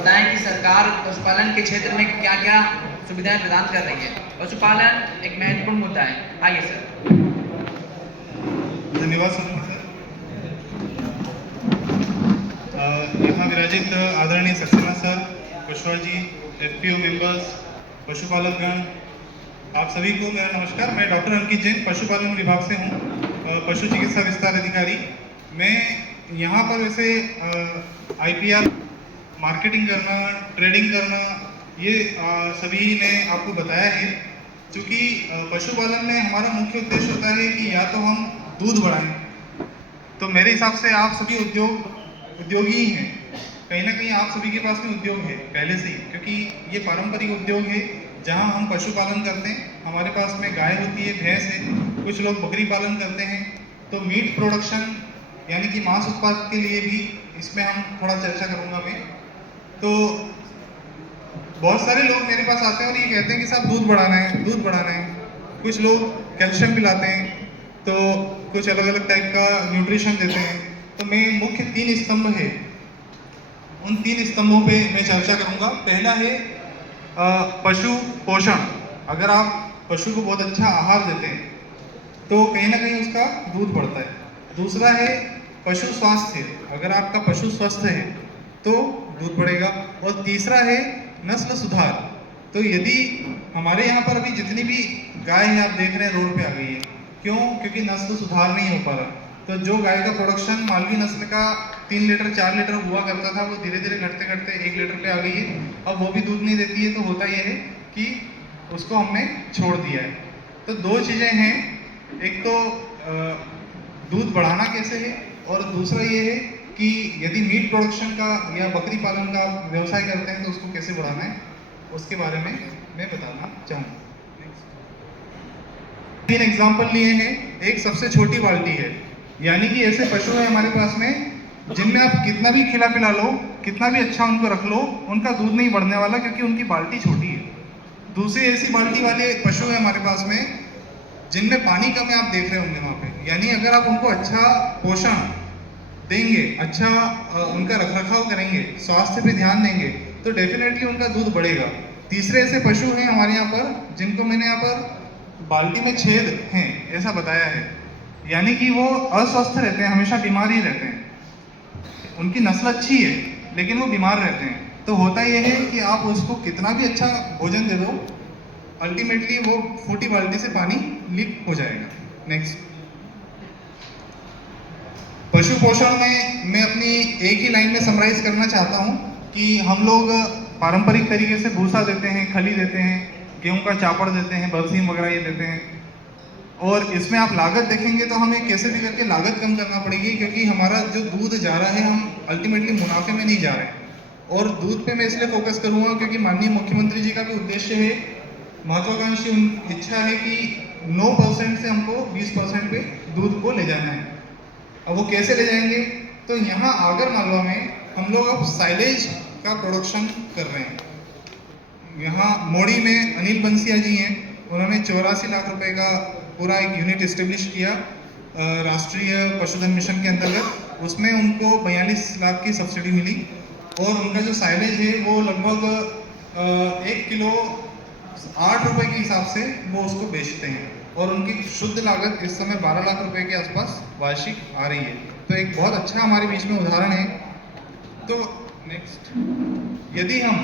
बताएं कि सरकार पशुपालन के क्षेत्र में क्या क्या सुविधाएं प्रदान कर रही है। पशुपालन एक महत्वपूर्ण मुद्दा है। आइए सर। धन्यवाद सर। यहाँ विराजित आदरणीय Saxena sir, Kushwaha ji, FPO members, पशुपालकगण, आप सभी को मेरा नमस्कार। मैं डॉक्टर अंकित जैन पशुपालन विभाग से हूँ, पशु चिकित्सा विस्तार अधिकारी। मैं यहाँ पर वैसे आईपीआर मार्केटिंग करना, ट्रेडिंग करना, ये सभी ने आपको बताया है। क्योंकि पशुपालन में हमारा मुख्य उद्देश्य होता है कि या तो हम दूध बढ़ाएं, तो मेरे हिसाब से आप सभी उद्योगी ही हैं। कहीं ना कहीं आप सभी के पास में उद्योग है पहले से ही, क्योंकि ये पारंपरिक उद्योग है जहां हम पशुपालन करते हैं। हमारे पास में गाय होती है, भैंस है, कुछ लोग बकरी पालन करते हैं। तो मीट प्रोडक्शन यानी कि मांस उत्पाद के लिए भी इसमें हम थोड़ा चर्चा करूंगा मैं। तो बहुत सारे लोग मेरे पास आते हैं और ये कहते हैं कि साहब दूध बढ़ाना है, दूध बढ़ाना है। कुछ लोग कैल्शियम पिलाते हैं, तो कुछ अलग अलग टाइप का न्यूट्रिशन देते हैं। तो मैं मुख्य 3 स्तंभ है, उन 3 स्तंभों पे मैं चर्चा करूंगा। पहला है पशु पोषण। अगर आप पशु को बहुत अच्छा आहार देते हैं तो कहीं ना कहीं उसका दूध बढ़ता है। दूसरा है पशु स्वास्थ्य। अगर आपका पशु स्वस्थ है तो दूध बढ़ेगा। और तीसरा है नस्ल सुधार। तो यदि हमारे यहाँ पर अभी जितनी भी गाय है आप देख रहे हैं रोड पे आ गई है, क्यों? क्योंकि नस्ल सुधार नहीं हो पा रहा। तो जो गाय का प्रोडक्शन मालवी नस्ल का 3 लीटर 4 लीटर हुआ करता था, वो धीरे धीरे घटते घटते 1 लीटर पे आ गई है। अब वो भी दूध नहीं देती है। तो होता यह है कि उसको हमने छोड़ दिया है। तो 2 चीज़ें हैं, एक तो दूध बढ़ाना कैसे है, और दूसरा ये है कि यदि मीट प्रोडक्शन का या बकरी पालन का व्यवसाय करते हैं तो उसको कैसे बढ़ाना है, उसके बारे में मैं बताना चाहूँगा। 3 एग्जाम्पल लिए हैं। एक सबसे छोटी बाल्टी है, यानी कि ऐसे पशु है हमारे पास में जिनमें आप कितना भी खिला पिला लो, कितना भी अच्छा उनको रख लो, उनका दूध नहीं बढ़ने वाला, क्योंकि उनकी बाल्टी छोटी है। दूसरी ऐसी बाल्टी वाले पशु है हमारे पास में जिनमें पानी कम है, आप देख रहे होंगे वहाँ पे। यानी अगर आप उनको अच्छा पोषण देंगे, अच्छा उनका रखरखाव करेंगे, स्वास्थ्य पे ध्यान देंगे, तो डेफिनेटली उनका दूध बढ़ेगा। तीसरे ऐसे पशु हैं हमारे यहाँ पर जिनको मैंने यहाँ पर बाल्टी में छेद हैं ऐसा बताया है, यानी कि वो अस्वस्थ रहते हैं, हमेशा बीमार ही रहते हैं। उनकी नस्ल अच्छी है लेकिन वो बीमार रहते हैं। तो होता यह है कि आप उसको कितना भी अच्छा भोजन दे दो, अल्टीमेटली वो फूटी बाल्टी से पानी लीक हो जाएगा। नेक्स्ट, पशु पोषण में मैं अपनी एक ही लाइन में समराइज करना चाहता हूँ कि हम लोग पारंपरिक तरीके से भूसा देते हैं, खली देते हैं, गेहूं का चापड़ देते हैं, बरसीम वगैरह ये देते हैं। और इसमें आप लागत देखेंगे तो हमें कैसे भी करके लागत कम करना पड़ेगी, क्योंकि हमारा जो दूध जा रहा है हम अल्टीमेटली मुनाफे में नहीं जा रहे हैं। और दूध पे मैं इसलिए फोकस करूँगा क्योंकि माननीय मुख्यमंत्री जी का भी उद्देश्य है, महत्वाकांक्षी इच्छा है कि 9% से हमको 20% पे दूध को ले जाना है। अब वो कैसे ले जाएंगे? तो यहाँ आगर मालवा में हम लोग अब साइलेज का प्रोडक्शन कर रहे हैं। यहाँ मोड़ी में अनिल बंसिया जी हैं, उन्होंने 84 लाख रुपए का पूरा एक यूनिट इस्टेब्लिश किया राष्ट्रीय पशुधन मिशन के अंतर्गत। उसमें उनको 42 लाख की सब्सिडी मिली और उनका जो साइलेज है वो लगभग 1 किलो 8 रुपए के हिसाब से वो उसको बेचते हैं, और उनकी शुद्ध लागत इस समय 12 लाख रुपए के आसपास वार्षिक आ रही है। तो एक बहुत अच्छा हमारे बीच में उदाहरण है। तो नेक्स्ट, यदि हम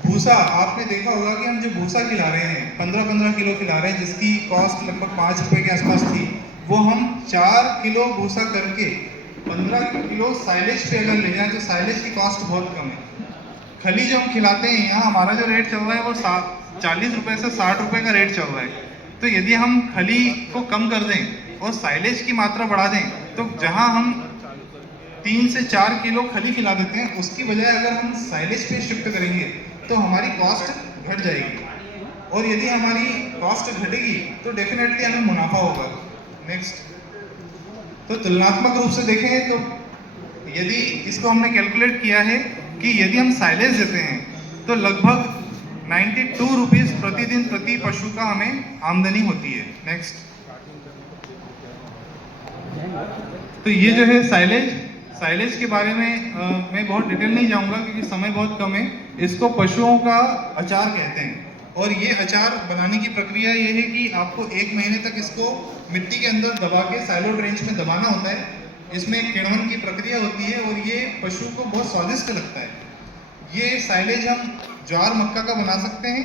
भूसा, आपने देखा होगा कि हम जो भूसा खिला रहे हैं 15-15 किलो खिला रहे हैं, जिसकी कॉस्ट लगभग 5 रुपए के आसपास थी, वो हम 4 किलो भूसा करके 15 किलो साइलेज पे अगर ले जाएं तो साइलेज की कॉस्ट बहुत कम है। खली जो हम खिलाते हैं, यहाँ हमारा जो रेट चल रहा है वो 40 रुपए से 60 रुपए का रेट चल रहा है। तो यदि हम खली को कम कर दें और साइलेज की मात्रा बढ़ा दें, तो जहाँ हम 3 से 4 किलो खली खिला देते हैं, उसकी बजाय अगर हम साइलेज पे शिफ्ट करेंगे तो हमारी कॉस्ट घट जाएगी। और यदि हमारी कॉस्ट घटेगी तो डेफिनेटली हमें मुनाफा होगा। नेक्स्ट, तो तुलनात्मक रूप से देखें तो यदि इसको हमने कैलकुलेट किया है कि यदि हम साइलेज देते हैं तो लगभग 92 रुपीज प्रतिदिन प्रति पशु का हमें आमदनी होती है। नेक्स्ट, तो ये जो है साइलेज साइलेज के बारे में मैं बहुत डिटेल नहीं जाऊंगा क्योंकि समय बहुत कम है। इसको पशुओं का अचार कहते हैं और ये अचार बनाने की प्रक्रिया ये है कि आपको 1 महीने तक इसको मिट्टी के अंदर दबा के साइलो ट्रेंच में दबाना होता है। इसमें किण्वन की प्रक्रिया होती है और ये पशु को बहुत स्वादिष्ट लगता है। ये साइलेज हम ज्वार मक्का का बना सकते हैं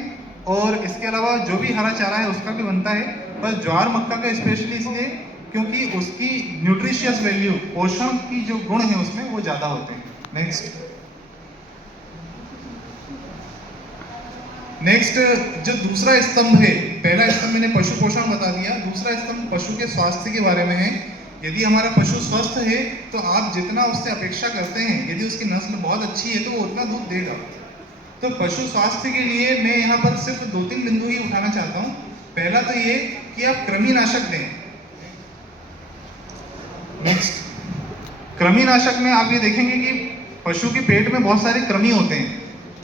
और इसके अलावा जो भी हरा चारा है उसका भी बनता है, पर ज्वार मक्का का स्पेशली इसलिए क्योंकि उसकी न्यूट्रिशियस वैल्यू, पोषण की जो गुण है उसमें वो ज़्यादा होते हैं। नेक्स्ट जो दूसरा स्तंभ है, पहला स्तंभ मैंने पशु पोषण बता दिया, दूसरा स्तंभ पशु के स्वास्थ्य के बारे में है। यदि हमारा पशु स्वस्थ है तो आप जितना उससे अपेक्षा करते हैं, यदि उसकी नस्ल बहुत अच्छी है तो वो उतना दूध देगा। तो पशु स्वास्थ्य के लिए मैं यहाँ पर सिर्फ 2-3 बिंदु ही उठाना चाहता हूँ। पहला तो ये कि आप कृमिनाशक दें। नेक्स्ट, कृमिनाशक में आप ये देखेंगे कि पशु के पेट में बहुत सारे कृमि होते हैं,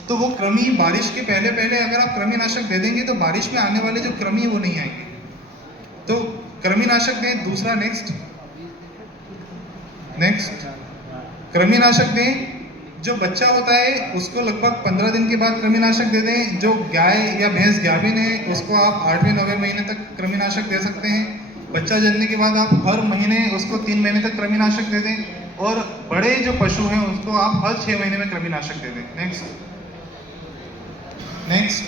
तो वो कृमि बारिश के पहले पहले अगर आप कृमिनाशक दे देंगे तो बारिश में आने वाले जो कृमि वो नहीं आएंगे, तो कृमिनाशक दें। दूसरा नेक्स्ट कृमिनाशक दें। जो बच्चा होता है उसको लगभग 15 दिन के बाद कृमिनाशक दे दें। जो गाय या भैंस गाभिन है उसको आप 8वें-9वें महीने तक कृमिनाशक दे सकते हैं। बच्चा जन्मने के बाद आप हर महीने उसको 3 महीने तक कृमिनाशक दे दें और बड़े जो पशु हैं उसको आप हर 6 महीने में कृमिनाशक दे दें। नेक्स्ट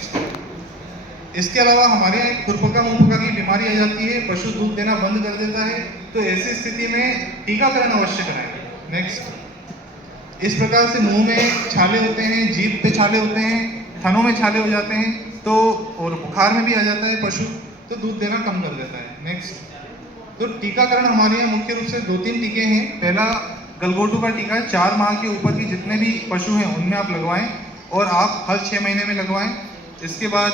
इसके अलावा हमारे यहाँ एक खुरपका मुंहपका की बीमारी आ जाती है, पशु दूध देना बंद कर देता है, तो ऐसी स्थिति में टीकाकरण अवश्य कराएं। नेक्स्ट, इस प्रकार से मुंह में छाले होते हैं, जीभ पे छाले होते हैं, थनों में छाले हो जाते हैं, तो और बुखार में भी आ जाता है पशु, तो दूध देना कम कर देता है। नेक्स्ट, तो टीकाकरण हमारे यहाँ मुख्य रूप से 2-3 टीके हैं। पहला गलघोटू का टीका है, 4 माह के ऊपर की जितने भी पशु हैं उनमें आप लगवाएं और आप हर 6 महीने में लगवाएं। इसके बाद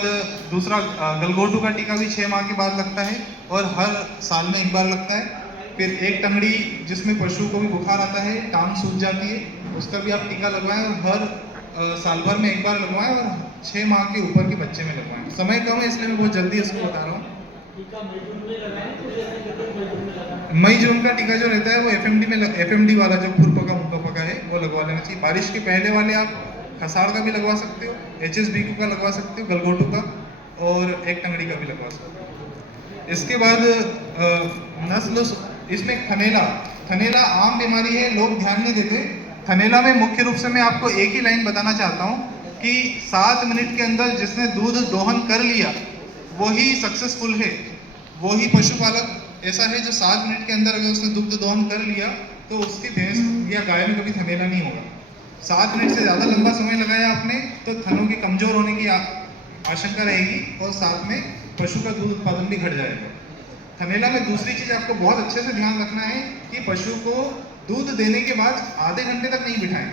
दूसरा गलघोटू का टीका भी 6 माह के बाद लगता है और हर साल में एक बार लगता है। फिर एक टंगड़ी जिसमें पशु को भी बुखार आता है, टांग सूज जाती है, उसका भी आप टीका लगवाएं और हर साल भर में एक बार लगवाएं और 6 माह के ऊपर के बच्चे में लगवाएं। समय कम है इसलिए मैं बहुत जल्दी इसको बता रहा हूँ। मई जून का टीका जो रहता है वो एफएमडी वाला जो खुरपका मुंहपका है वो लगवा लेना चाहिए। बारिश के पहले वाले आप खसाड़ का भी लगवा सकते हो, HSBQ का लगवा सकते हो, गलघोटू का, और एक टंगड़ी का भी लगवा सकते हो। इसके बाद नस्ल, इसमें थनेला आम बीमारी है, लोग ध्यान नहीं देते। थनेला में मुख्य रूप से मैं आपको एक ही लाइन बताना चाहता हूँ कि 7 मिनट के अंदर जिसने दूध दोहन कर लिया वही सक्सेसफुल है। वही पशुपालक ऐसा है जो 7 मिनट के अंदर अगर उसने दुग्ध दोहन कर लिया तो उसकी भैंस या गाय में कभी थनेला नहीं होगा। 7 मिनट से ज़्यादा लंबा समय लगाया आपने तो थनों के कमजोर होने की आशंका रहेगी और साथ में पशु का दूध उत्पादन भी घट जाएगा। थनेला में दूसरी चीज़ आपको बहुत अच्छे से ध्यान रखना है कि पशु को दूध देने के बाद आधे घंटे तक नहीं बिठाएं।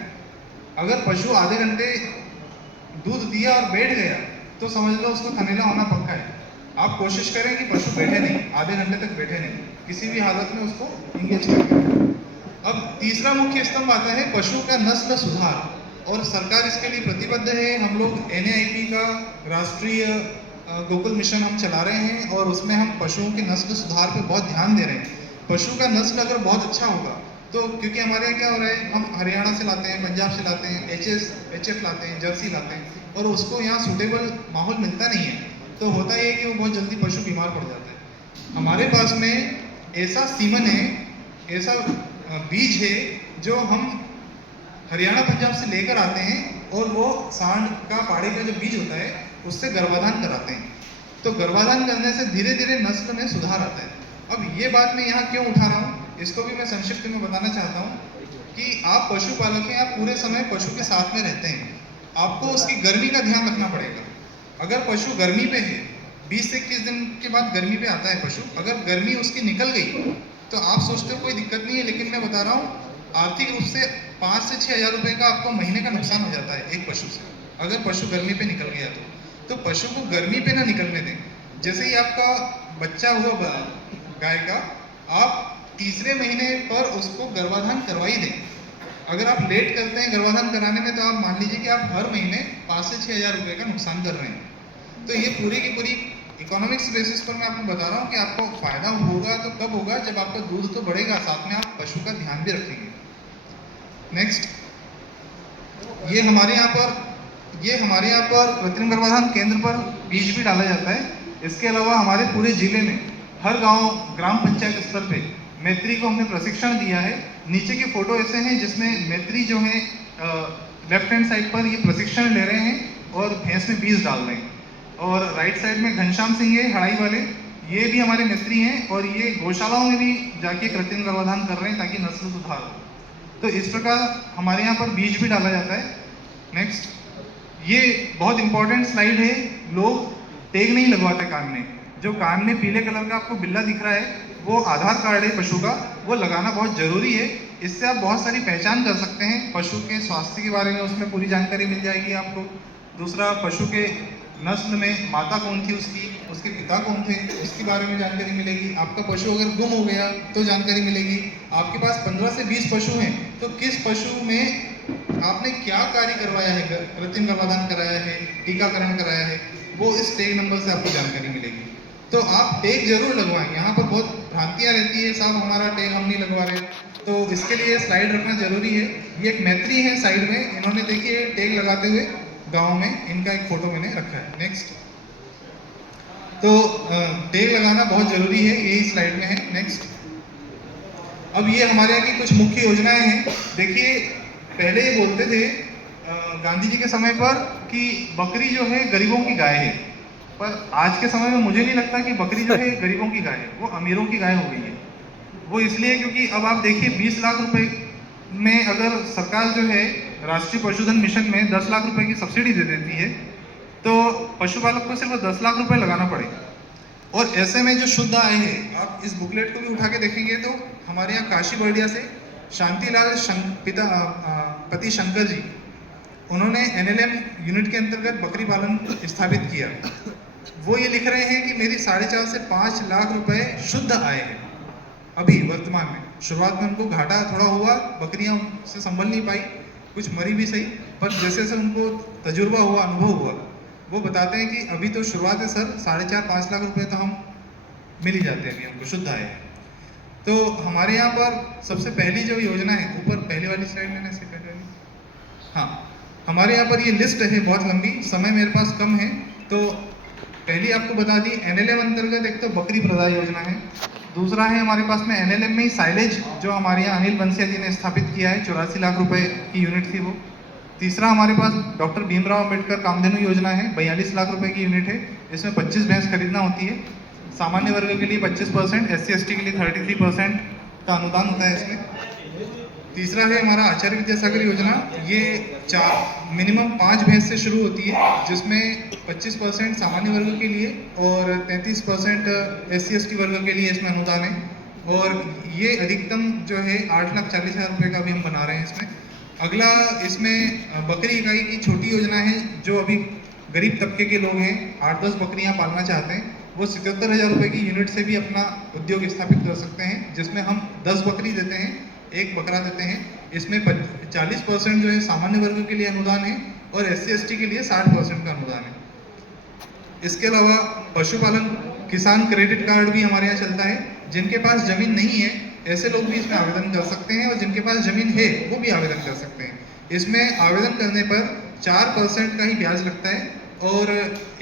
अगर पशु आधे घंटे दूध दिया और बैठ गया तो समझ लो उसको थनेला होना पक्का है। आप कोशिश करें कि पशु बैठे नहीं, आधे घंटे तक बैठे नहीं, किसी भी हालत में उसको इंगेज करें। अब तीसरा मुख्य स्तंभ आता है पशु का नस्ल सुधार, और सरकार इसके लिए प्रतिबद्ध है। हम लोग NAIP का राष्ट्रीय गोकुल मिशन हम चला रहे हैं और उसमें हम पशुओं के नस्ल सुधार पे बहुत ध्यान दे रहे हैं। पशु का नस्ल अगर बहुत अच्छा होगा तो, क्योंकि हमारे यहाँ क्या हो रहा है, हम हरियाणा से लाते हैं, पंजाब से लाते हैं, HF लाते हैं, जर्सी लाते हैं, और उसको यहाँ सूटेबल माहौल मिलता नहीं है, तो होता ये है कि वो बहुत जल्दी पशु बीमार पड़ जाता है। हमारे पास में ऐसा सीमन है, ऐसा बीज है जो हम हरियाणा पंजाब से लेकर आते हैं और वो सांड का, पाड़े का जो बीज होता है उससे गर्भाधान कराते हैं। तो गर्भाधान करने से धीरे धीरे नस्ल में सुधार आता है। अब ये बात मैं यहाँ क्यों उठा रहा हूँ, इसको भी मैं संक्षिप्त में बताना चाहता हूँ कि आप पशुपालक हैं, आप पूरे समय पशु के साथ में रहते हैं, आपको उसकी गर्मी का ध्यान रखना पड़ेगा। अगर पशु गर्मी पे है, 20 से 21 दिन के बाद गर्मी पे आता है पशु, अगर गर्मी उसकी निकल गई तो आप सोचते हो कोई दिक्कत नहीं है, लेकिन मैं बता रहा हूँ आर्थिक रूप से 5 से 6 हज़ार रुपये का आपको महीने का नुकसान हो जाता है एक पशु से, अगर पशु गर्मी पे निकल गया तो पशु को गर्मी पे ना निकलने दें। जैसे ही आपका बच्चा हुआ गाय का, आप तीसरे महीने पर उसको गर्भाधान करवा ही दें। अगर आप लेट करते हैं गर्भाधान कराने में तो आप मान लीजिए कि आप हर महीने 5 से 6 हज़ार रुपये का नुकसान कर रहे हैं। तो ये पूरी की पूरी इकोनॉमिक्स बेसिस पर मैं आपको बता रहा हूँ कि आपको फ़ायदा होगा तो कब होगा, जब आपका दूध तो बढ़ेगा, साथ में आप पशु का ध्यान भी रखेंगे। नेक्स्ट, ये हमारे यहाँ पर कृत्रिम गर्भाधान केंद्र पर बीज भी डाला जाता है। इसके अलावा हमारे पूरे जिले में हर गांव ग्राम पंचायत स्तर पे मैत्री को हमने प्रशिक्षण दिया है। नीचे के फोटो ऐसे हैं जिसमें मैत्री जो है लेफ्ट हैंड साइड पर ये प्रशिक्षण ले रहे हैं और भैंस में बीज डाल रहे हैं, और राइट साइड में घनश्याम सिंह है हड़ाई वाले, ये भी हमारे मिस्त्री हैं और ये गौशालाओं में भी जाके कृत्रिम गर्भाधान कर रहे हैं ताकि नस्ल सुधार हो। तो इस प्रकार हमारे यहाँ पर बीज भी डाला जाता है। नेक्स्ट, ये बहुत इंपॉर्टेंट स्लाइड है। लोग टैग नहीं लगवाते कान में। जो कान में पीले कलर का आपको बिल्ला दिख रहा है वो आधार कार्ड है पशु का, वो लगाना बहुत जरूरी है। इससे आप बहुत सारी पहचान कर सकते हैं। पशु के स्वास्थ्य के बारे में उसमें पूरी जानकारी मिल जाएगी आपको। दूसरा, पशु के नस्ल में माता कौन थी उसकी, उसके पिता कौन थे, उसके बारे में जानकारी मिलेगी। आपका पशु अगर गुम हो गया तो जानकारी मिलेगी। आपके पास 15 से 20 पशु हैं तो किस पशु में आपने क्या कार्य करवाया है, कृत्रिम गर्भाधान कराया है, टीकाकरण कराया है, वो इस टैग नंबर से आपको जानकारी मिलेगी। तो आप टैग जरूर लगवाएं। यहाँ पर बहुत भ्रांतियाँ रहती है, साहब हमारा टैग हम नहीं लगवा रहे, तो इसके लिए स्लाइड रखना जरूरी है। ये एक मैत्री है साइड में, इन्होंने देखिए टैग लगाते हुए गांव में, इनका एक फोटो मैंने रखा है। नेक्स्ट, तो टैग लगाना बहुत जरूरी है, यही स्लाइड में है। नेक्स्ट, अब ये हमारे यहाँ की कुछ मुख्य योजनाएं हैं। देखिए, पहले ये बोलते थे गांधी जी के समय पर कि बकरी जो है गरीबों की गाय है, पर आज के समय में मुझे नहीं लगता कि बकरी जो है गरीबों की गाय है, वो अमीरों की गाय हो गई है। वो इसलिए क्योंकि अब आप देखिए 20 लाख रुपए में अगर सरकार जो है राष्ट्रीय पशुधन मिशन में 10 लाख रुपए की सब्सिडी दे देती है तो पशुपालक को सिर्फ 10 लाख रुपए लगाना पड़ेगा। और ऐसे में जो शुद्ध आय है, आप इस बुकलेट को भी उठा के देखेंगे तो हमारे यहाँ काशी बर्डिया से शांतिलाल पति शंकर जी, उन्होंने NLM यूनिट के अंतर्गत बकरी पालन स्थापित किया। वो ये लिख रहे हैं कि मेरी 4.5 से 5 लाख रुपए शुद्ध आय है अभी वर्तमान में। शुरुआत में उनको घाटा थोड़ा हुआ, बकरियां उनसे संभल नहीं पाई, कुछ मरी भी सही, पर जैसे जैसे उनको तजुर्बा हुआ, अनुभव हुआ, वो बताते हैं कि अभी तो शुरुआत है सर, 4.5-5 लाख रुपए तो हम मिल ही जाते हैं अभी हमको शुद्ध आय है। तो हमारे यहाँ पर सबसे पहली जो योजना है, ऊपर पहले वाली स्लाइड लेना, इससे पहले वाली, हाँ, हमारे यहाँ पर ये लिस्ट है बहुत लंबी, समय मेरे पास कम है तो पहली आपको बता दी। NLM अंतर्गत एक तो बकरी प्रदाय योजना है, दूसरा है हमारे पास में NLM में ही साइलेज जो हमारे यहाँ अनिल बंसिया जी ने स्थापित किया है, 84 लाख रुपए की यूनिट थी वो। तीसरा हमारे पास डॉक्टर भीमराव अंबेडकर कामधेनु योजना है, 42 लाख रुपए की यूनिट है। इसमें 25 भैंस खरीदना होती है। सामान्य वर्ग के लिए 25%, SC/ST के लिए 33% का अनुदान होता है इसमें। तीसरा है हमारा आचार्य विद्यासागर योजना, ये मिनिमम 5 भैंस से शुरू होती है, जिसमें 25% सामान्य वर्ग के लिए और 33% SC/ST वर्ग के लिए इसमें अनुदान है। और ये अधिकतम जो है 8,40,000 रुपये का भी हम बना रहे हैं इसमें। अगला इसमें बकरी इकाई की छोटी योजना है, जो अभी गरीब तबके के लोग हैं, 8-10 बकरियां पालना चाहते हैं, वो 77,000 रुपये की यूनिट से भी अपना उद्योग स्थापित कर सकते हैं, जिसमें हम 10 बकरी देते हैं, 1 बकरा देते हैं। इसमें 40% जो है सामान्य वर्ग के लिए अनुदान है और SC/ST के लिए 60% का अनुदान है। इसके अलावा पशुपालन किसान क्रेडिट कार्ड भी हमारे यहाँ चलता है। जिनके पास जमीन नहीं है ऐसे लोग भी इसमें आवेदन कर सकते हैं, और जिनके पास जमीन है वो भी आवेदन कर सकते हैं। इसमें आवेदन करने पर 4% का ही ब्याज लगता है, और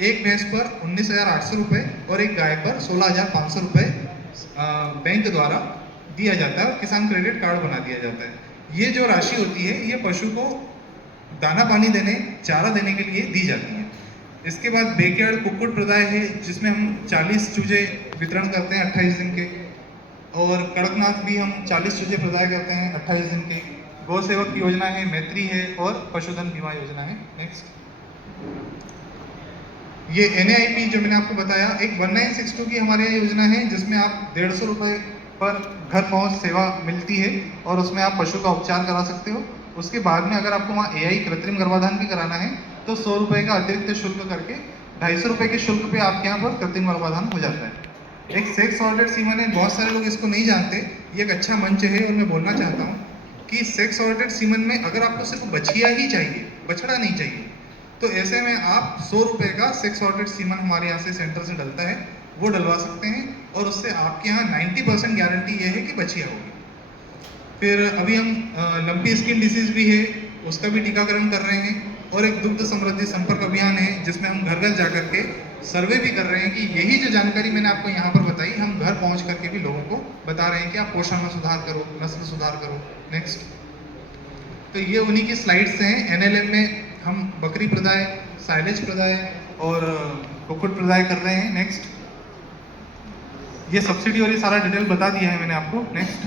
एक भैंस पर 19,800 रुपये और एक गाय पर 16,500 रुपये बैंक द्वारा दिया जाता है और किसान क्रेडिट कार्ड बना दिया जाता है। ये जो राशि होती है ये पशु को दाना पानी देने, चारा देने के लिए दी जाती है। इसके बाद बैकयार्ड कुक्कुट प्रदाय है, जिसमें हम 40 चूजे वितरण करते हैं 28 दिन के, और कड़कनाथ भी हम 40 चूजे प्रदाय करते हैं 28 दिन के। गौ सेवक की योजना है, मैत्री है, और पशुधन बीमा योजना है। नेक्स्ट, ये NAIP जो मैंने आपको बताया, एक 1962 की हमारे यहाँ योजना है, जिसमें आप 150 रुपये पर घर पहुंच सेवा मिलती है और उसमें आप पशु का उपचार करा सकते हो। उसके बाद में अगर आपको वहाँ AI कृत्रिम गर्भाधान भी कराना है तो 100 रुपये का अतिरिक्त शुल्क करके 250 रुपये के शुल्क पे आपके यहाँ पर कृत्रिम गर्भाधान हो जाता है। एक सेक्स ऑर्डर्ड सीमन है, बहुत सारे लोग इसको नहीं जानते, ये एक अच्छा मंच है और मैं बोलना चाहता हूँ कि सेक्स ऑर्डर्ड सीमन में अगर आपको सिर्फ बछिया ही चाहिए, बछड़ा नहीं चाहिए, तो ऐसे में आप 100 रुपये का सेक्स ऑर्डर्ड सीमन हमारे यहाँ से सेंटर से डलता है, वो डलवा सकते हैं, और उससे आपके यहाँ 90% गारंटी ये है कि बछिया होगी। फिर अभी हम लंपी स्किन डिसीज भी है, उसका भी टीकाकरण कर रहे हैं। और एक दुग्ध समृद्धि संपर्क अभियान है, जिसमें हम घर घर जाकर के सर्वे भी कर रहे हैं कि यही जो जानकारी मैंने आपको यहाँ पर बताई, हम घर पहुँच करके भी लोगों को बता रहे हैं कि आप पोषण में सुधार करो, नस्ल सुधार करो। नेक्स्ट, तो ये उन्हीं की स्लाइड्स हैं। एनएलएम में हम बकरी प्रदाय, साइलेज प्रदाय और कुक्कुट प्रदाय कर रहे हैं। नेक्स्ट, ये सब्सिडी और ये सारा डिटेल बता दिया है मैंने आपको। नेक्स्ट,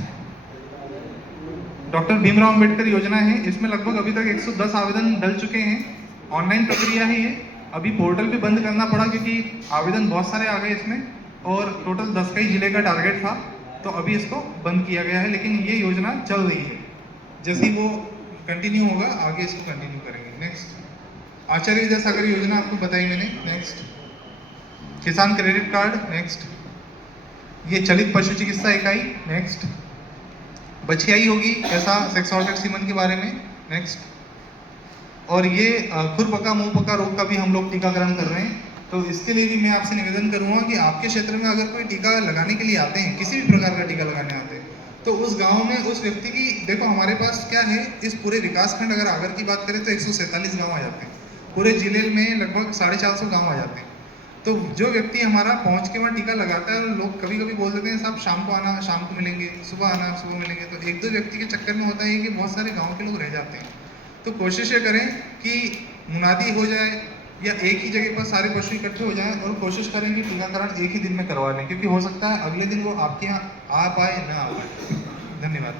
डॉक्टर भीमराव अंबेडकर योजना है, इसमें लगभग अभी तक 110 आवेदन डल चुके हैं। ऑनलाइन प्रक्रिया है ये, अभी पोर्टल भी बंद करना पड़ा क्योंकि आवेदन बहुत सारे आ गए इसमें, और टोटल 10 का ही जिले का टारगेट था, तो अभी इसको बंद किया गया है। लेकिन ये योजना चल रही है, जैसे ही वो कंटिन्यू होगा आगे इसको कंटिन्यू करेंगे। नेक्स्ट, आचार्य विद्यासागर योजना आपको बताई मैंने। नेक्स्ट, किसान क्रेडिट कार्ड। नेक्स्ट, ये चलित पशु चिकित्सा इकाई। नेक्स्ट, बछियाई होगी, ऐसा सेक्स ऑर्गेट सीमन के बारे में। नेक्स्ट, और ये खुरपका मुंहपका रोग का भी हम लोग टीकाकरण कर रहे हैं। तो इसके लिए भी मैं आपसे निवेदन करूंगा कि आपके क्षेत्र में अगर कोई टीका लगाने के लिए आते हैं, किसी भी प्रकार का टीका लगाने आते हैं, तो उस गांव में उस व्यक्ति की, देखो हमारे पास क्या है, इस पूरे विकासखंड अगर आगर की बात करें तो 147 गाँव आ जाते हैं, पूरे जिले में लगभग 450 गाँव आ जाते हैं। तो जो व्यक्ति हमारा पहुंच के वहाँ टीका लगाता है, और लोग कभी कभी बोल देते हैं साहब शाम को आना, शाम को मिलेंगे, सुबह आना, सुबह मिलेंगे, तो एक दो व्यक्ति के चक्कर में होता है कि बहुत सारे गांव के लोग रह जाते हैं। तो कोशिश ये करें कि मुनादी हो जाए या एक ही जगह पर सारे पशु इकट्ठे हो जाएं, और कोशिश करें कि टीकाकरण एक ही दिन में करवा लें, क्योंकि हो सकता है अगले दिन वो आपके यहाँ आ पाए ना आ पाए। धन्यवाद।